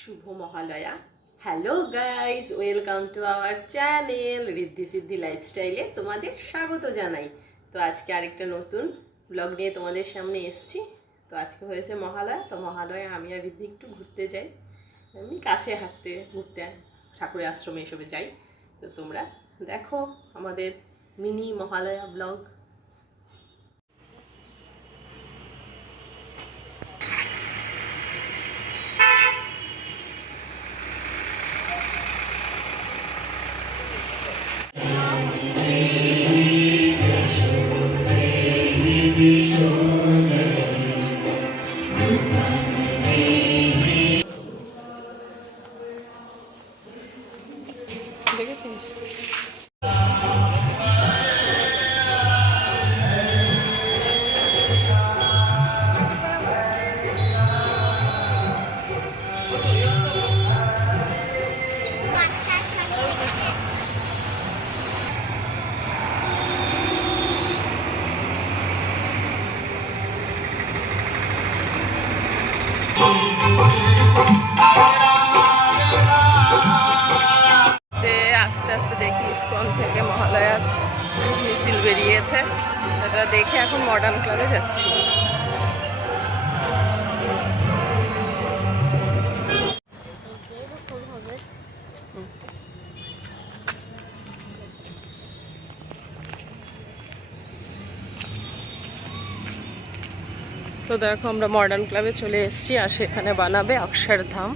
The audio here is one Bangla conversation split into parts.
Shubho Mahalaya hello guys welcome to our channel Riddhi Siddhi লাইফস্টাইলে তোমাদের স্বাগত জানাই। তো আজকে আরেকটা নতুন ব্লগ নিয়ে তোমাদের সামনে এসছি। তো আজকে হয়েছে মহালয়া, তো মহালয়া আমি আর রিদ্ধি একটু ঘুরতে যাই। আমি কাছে হাঁটতে, ঘুরতে, ঠাকুরের আশ্রমে এসবে যাই। তো তোমরা দেখো আমাদের মিনি মহালয়া ব্লগ দেখেছিস? আস্তে আস্তে দেখি ইস্কন থেকে মহালয়ার মিছিল বেরিয়েছে। সেটা দেখে এখন মডার্ন ক্লাবে যাচ্ছি। তো দেখো আমরা মডার্ন ক্লাবে চলে এসেছি আর সেখানে বানাবে অক্ষরধাম।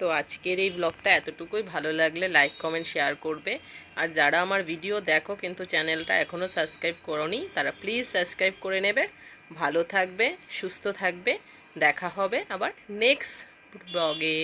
তো আজকের এই ব্লগটা এতটুকুই। ভালো লাগলে লাইক কমেন্ট শেয়ার করবে। আর যারা আমার ভিডিও দেখো কিন্তু চ্যানেলটা এখনও সাবস্ক্রাইব করনি, তারা প্লিজ সাবস্ক্রাইব করে নেবে। ভালো থাকবে, সুস্থ থাকবে। দেখা হবে আবার নেক্সট ব্লগে